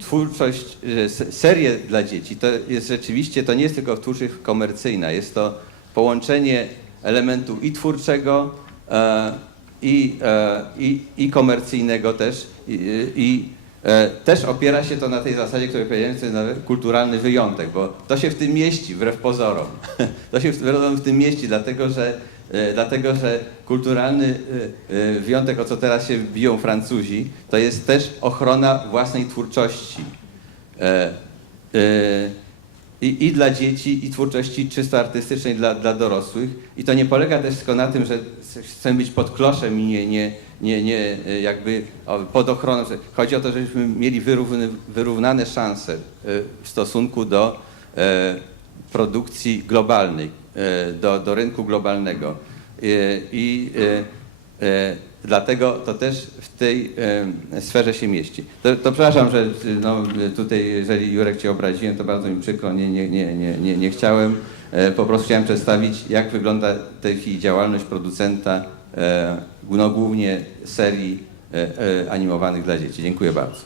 twórczość, że se- serie dla dzieci to jest rzeczywiście, to nie jest tylko twórczość komercyjna, jest to połączenie elementu i twórczego, e, i, e, i, i komercyjnego też. I, i też opiera się to na tej zasadzie, której powiedziałem, to jest kulturalny wyjątek, bo to się w tym mieści, wbrew pozorom. To się w, tym mieści, dlatego że, e, dlatego, że kulturalny e, e, wyjątek, o co teraz się biją Francuzi, to jest też ochrona własnej twórczości. I, i dla dzieci, i twórczości czysto artystycznej dla, dla dorosłych. I to nie polega też tylko na tym, że chcemy być pod kloszem i nie, nie, nie, nie jakby pod ochroną. Chodzi o to, żebyśmy mieli wyrówny, wyrównane szanse e, w stosunku do e, produkcji globalnej, e, do, do rynku globalnego. I e, dlatego to też w tej e, sferze się mieści. To, to przepraszam, że no, tutaj, jeżeli Jurek Cię obraziłem, to bardzo mi przykro, nie, nie, nie, nie, nie, nie chciałem. E, po prostu chciałem przedstawić, jak wygląda w tej chwili działalność producenta, e, no, głównie serii e, e, animowanych dla dzieci. Dziękuję bardzo.